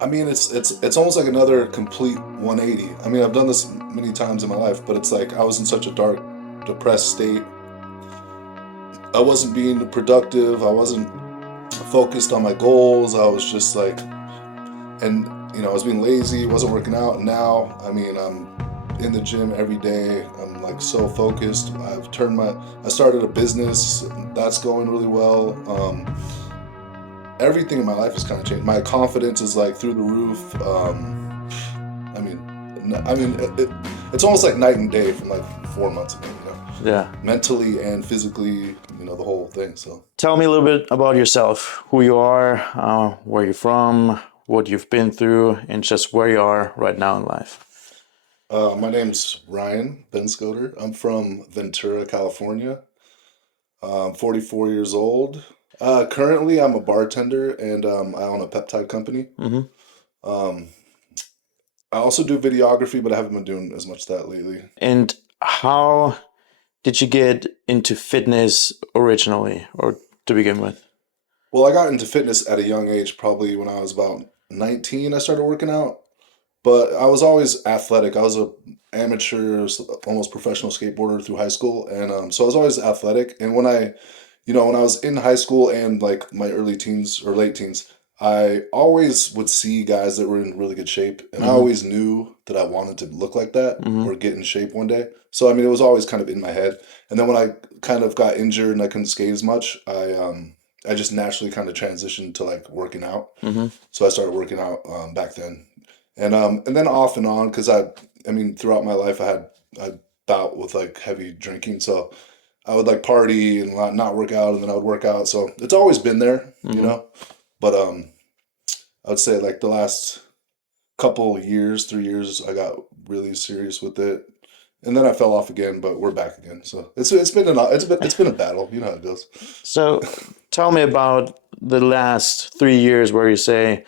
I mean, it's almost like another complete 180. I mean, I've done this many times in my life, but it's like I was in such a dark, depressed state. I wasn't being productive. I wasn't focused on my goals. I was just like, and I was being lazy, wasn't working out. And now, I mean, I'm in the gym every day. I'm like so focused. I started a business that's going really well. Everything in my life has kind of changed. My confidence is like through the roof. I mean, it's almost like night and day from like 4 months ago. Yeah. Mentally and physically, the whole thing. So, Tell me a little bit about yourself, who you are, where you're from, what you've been through, and just where you are right now in life. my name's Ryan Benscoter. I'm from Ventura, California. I'm 44 years old. Currently, I'm a bartender and I own a peptide company. Hmm. Um, I also do videography, but I haven't been doing as much of that lately. And how did you get into fitness originally, or to begin with? Well, I got into fitness at a young age, probably when I was about 19. I started working out, but I was always athletic. I was a amateur, almost professional skateboarder through high school, and so I was always athletic. And when I was in high school and like my early teens or late teens, I always would see guys that were in really good shape, and I Hmm. always knew that I wanted to look like that Hmm. or get in shape one day. So I mean, it was always kind of in my head. And then when I kind of got injured and I couldn't skate as much, I just naturally kind of transitioned to like working out. Hmm. So I started working out back then, and then off and on because I mean throughout my life I bout with like heavy drinking, so I would like party and not work out, and then I would work out. So it's always been there, Hmm. But I would say like the last couple years, 3 years, I got really serious with it, and then I fell off again. But we're back again. So it's been a battle. You know how it goes. So tell me about the last 3 years where you say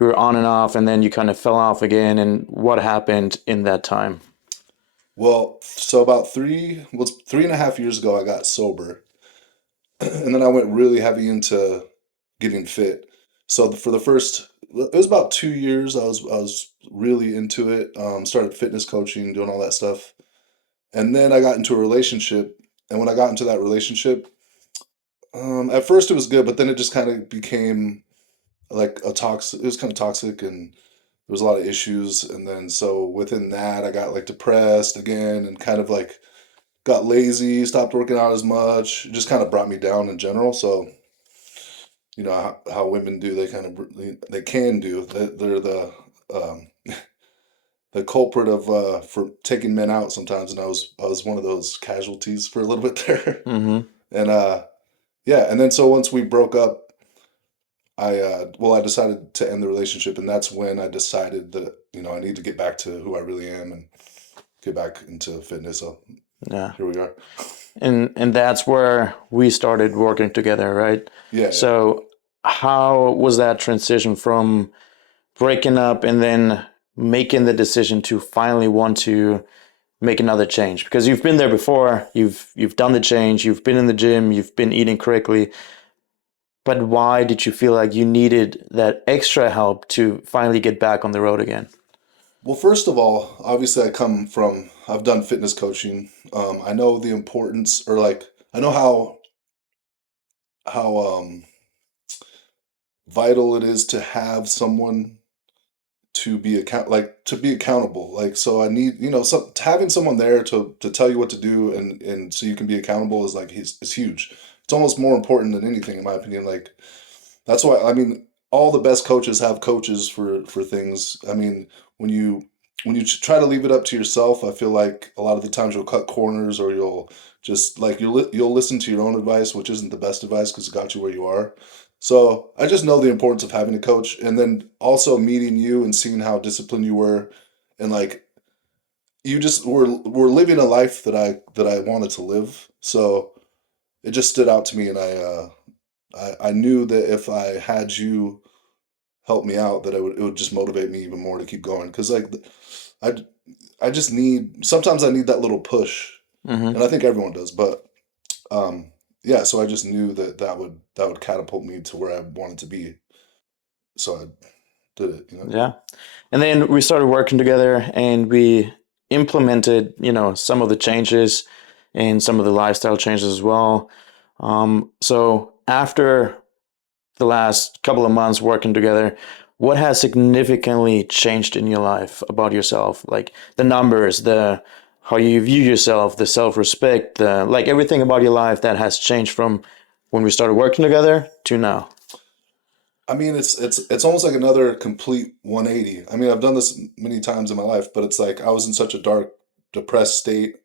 you were on and off and then you kind of fell off again, and what happened in that time? Well, so about 3.5 years ago, I got sober, and then I went really heavy into getting fit. So for the first, it was about 2 years. I was really into it. Started fitness coaching, doing all that stuff, and then I got into a relationship. And when I got into that relationship, at first it was good, but then it just kind of became like a toxic. It was kind of toxic, and there was a lot of issues. And then so within that, I got like depressed again, and kind of like got lazy, stopped working out as much. It just kind of brought me down in general. So how women do, they can do. They're um, the culprit of for taking men out sometimes, and I was one of those casualties for a little bit there. Hmm. And yeah, and then so once we broke up, I decided to end the relationship, and that's when I decided that I need to get back to who I really am and get back into fitness. So Yeah. here we are. And that's where we started working together, right? Yeah, yeah. So how was that transition from breaking up and then making the decision to finally want to make another change? Because you've been there before, you've done the change, you've been in the gym, you've been eating correctly, but why did you feel like you needed that extra help to finally get back on the road again? Well, first of all, obviously, I've done fitness coaching. I know the importance, or like, I know how vital it is to have someone to be accountable. Like, so I need, having someone there to tell you what to do, and so you can be accountable is huge. It's almost more important than anything, in my opinion. Like, that's why, I mean, all the best coaches have coaches for things. I mean, when you try to leave it up to yourself, I feel like a lot of the times you'll cut corners, or you'll just like you'll listen to your own advice, which isn't the best advice because it got you where you are. So I just know the importance of having a coach, and then also meeting you and seeing how disciplined you were, and like you just were living a life that I wanted to live. So it just stood out to me, and I knew that if I had you help me out, that it would just motivate me even more to keep going. Because like I I just need, sometimes I need that little push, Hmm. and I think everyone does. But yeah, so I just knew that that would catapult me to where I wanted to be. So did it, you know? Yeah. And then we started working together and we implemented, some of the changes and some of the lifestyle changes as well. So after the last couple of months working together, what has significantly changed in your life about yourself? Like the numbers, the how you view yourself, the self-respect, like everything about your life that has changed from when we started working together to now. I mean, it's almost like another complete 180. I mean, I've done this many times in my life, but it's like I was in such a dark, depressed state.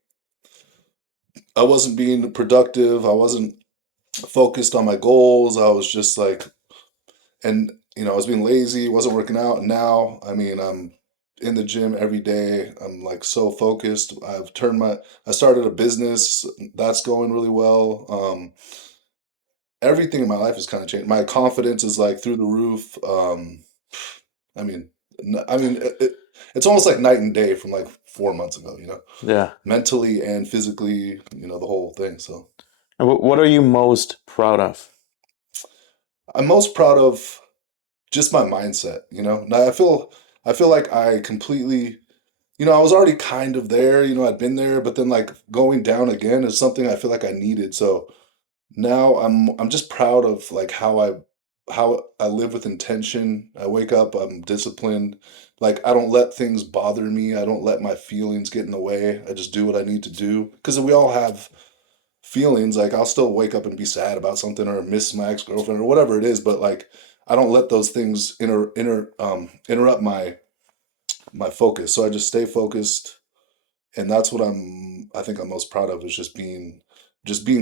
I wasn't being productive. I wasn't focused on my goals. I was just like, and I was being lazy, wasn't working out. And now, I mean, I'm in the gym every day. I'm like so focused. I started a business that's going really well. Everything in my life has kind of changed. My confidence is like through the roof. I mean, it's almost like night and day from like 4 months ago, Yeah. mentally and physically, the whole thing. So And what are you most proud of? I'm most proud of just my mindset, Now I feel like I completely, I was already kind of there, I'd been there, but then like going down again is something I feel like I needed. So now I'm just proud of like how I live with intention. I wake up, I'm disciplined. Like I don't let things bother me. I don't let my feelings get in the way. I just do what I need to do. Because we all have feelings. Like I'll still wake up and be sad about something or miss my ex-girlfriend or whatever it is, but like I don't let those things interrupt my focus. So I just stay focused, and that's what I think I'm most proud of is just being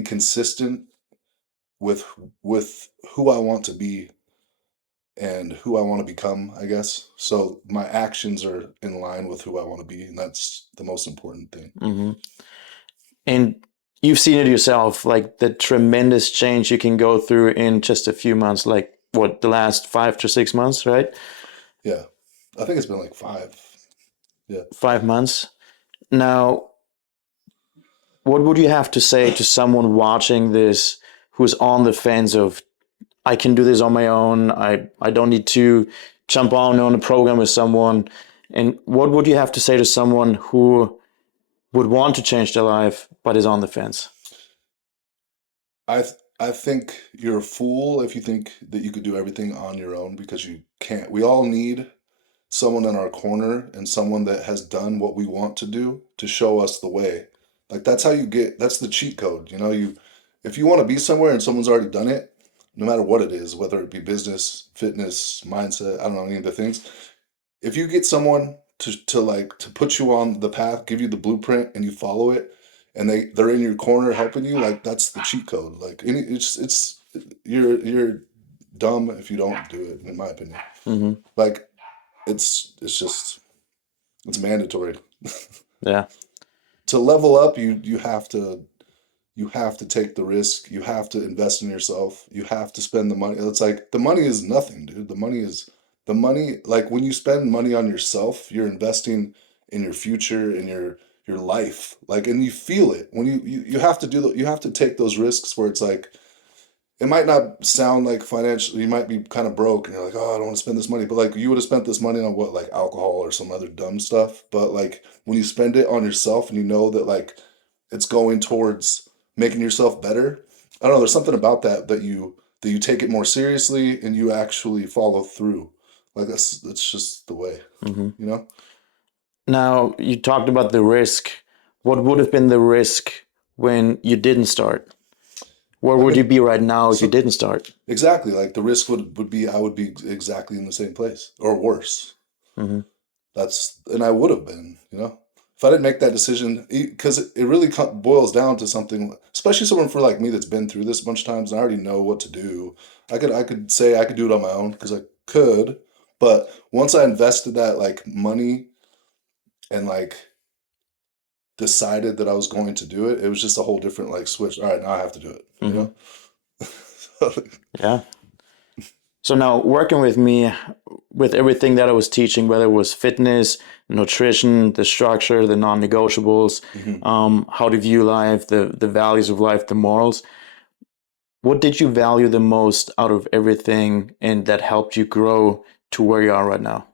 consistent with who I want to be and who I want to become, I guess. So my actions are in line with who I want to be, and that's the most important thing. Hmm. And you've seen it yourself, like the tremendous change you can go through in just a few months, like what, the last 5 to 6 months, right? Yeah. I think it's been like 5. Yeah. 5 months. Now, what would you have to say to someone watching this who's on the fence of, I can do this on my own, I don't need to jump on a program with someone? And what would you have to say to someone who would want to change their life but is on the fence? I think you're a fool if you think that you could do everything on your own because you can't. We all need someone in our corner and someone that has done what we want to do to show us the way. Like that's the cheat code. If you want to be somewhere and someone's already done it, no matter what it is, whether it be business, fitness, mindset, I don't know, any of the things, if you get someone to put you on the path, give you the blueprint and you follow it and they're in your corner helping you, like that's the cheat code. Like it's you're dumb if you don't do it, in my opinion. Hmm. Like it's mandatory. Yeah. To level up, you have to take the risk. You have to invest in yourself. You have to spend the money. It's like the money is nothing, dude. The money. Like when you spend money on yourself, you're investing in your future, in your life. Like, and you feel it when you have to you have to take those risks where it's like it might not sound like financial. You might be kind of broke, and you're like, oh, I don't want to spend this money. But like, you would have spent this money on what, like alcohol or some other dumb stuff. But like, when you spend it on yourself, and you know that like it's going towards making yourself better. I don't know. There's something about that you take it more seriously, and you actually follow through. Like that's just the way, Hmm. you know. Now, you talked about the risk. What would have been the risk when you didn't start? Where I would you mean, be right now if you so didn't start? exactly, like the risk would be I would be exactly in the same place or worse. Hmm. And I would have been, if I didn't make that decision, because it really boils down to something, especially someone for like me that's been through this a bunch of times and I already know what to do. I could say I could do it on my own because I could, but once I invested that like money and like decided that I was going to do it, it was just a whole different like switch. All right, now I have to do Hmm. it. Yeah. So now working with me, with everything that I was teaching, whether it was fitness, nutrition, the structure, the non-negotiables, Mhm. how to view life, the values of life, the morals. What did you value the most out of everything and that helped you grow to where you are right now?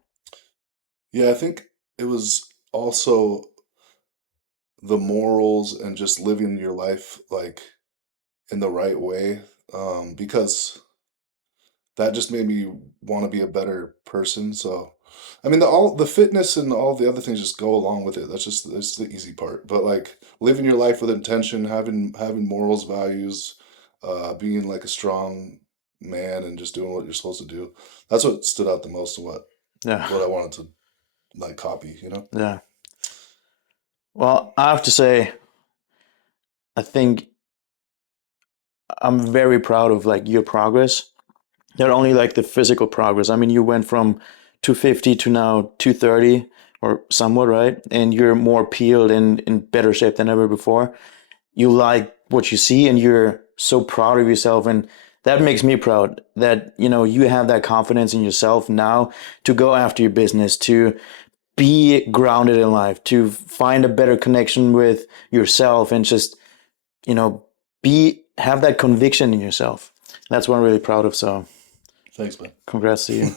Yeah, I think it was also the morals and just living your life like in the right way. Because that just made me want to be a better person. So, I mean, all the fitness and all the other things just go along with it. That's the easy part. But like living your life with intention, having morals, values, being like a strong man, and just doing what you're supposed to do. That's what stood out the most, and Yeah, what I wanted to like copy. You know. yeah. Well, I have to say, I think I'm very proud of like your progress. Not only like the physical progress. I mean, you went from 250 to now 230 or somewhat, right? And you're more peeled and in better shape than ever before. You like what you see and you're so proud of yourself. And that makes me proud that, you know, you have that confidence in yourself now to go after your business, to be grounded in life, to find a better connection with yourself and just, you know, have that conviction in yourself. That's what I'm really proud of. So Thanks, man. congrats to you.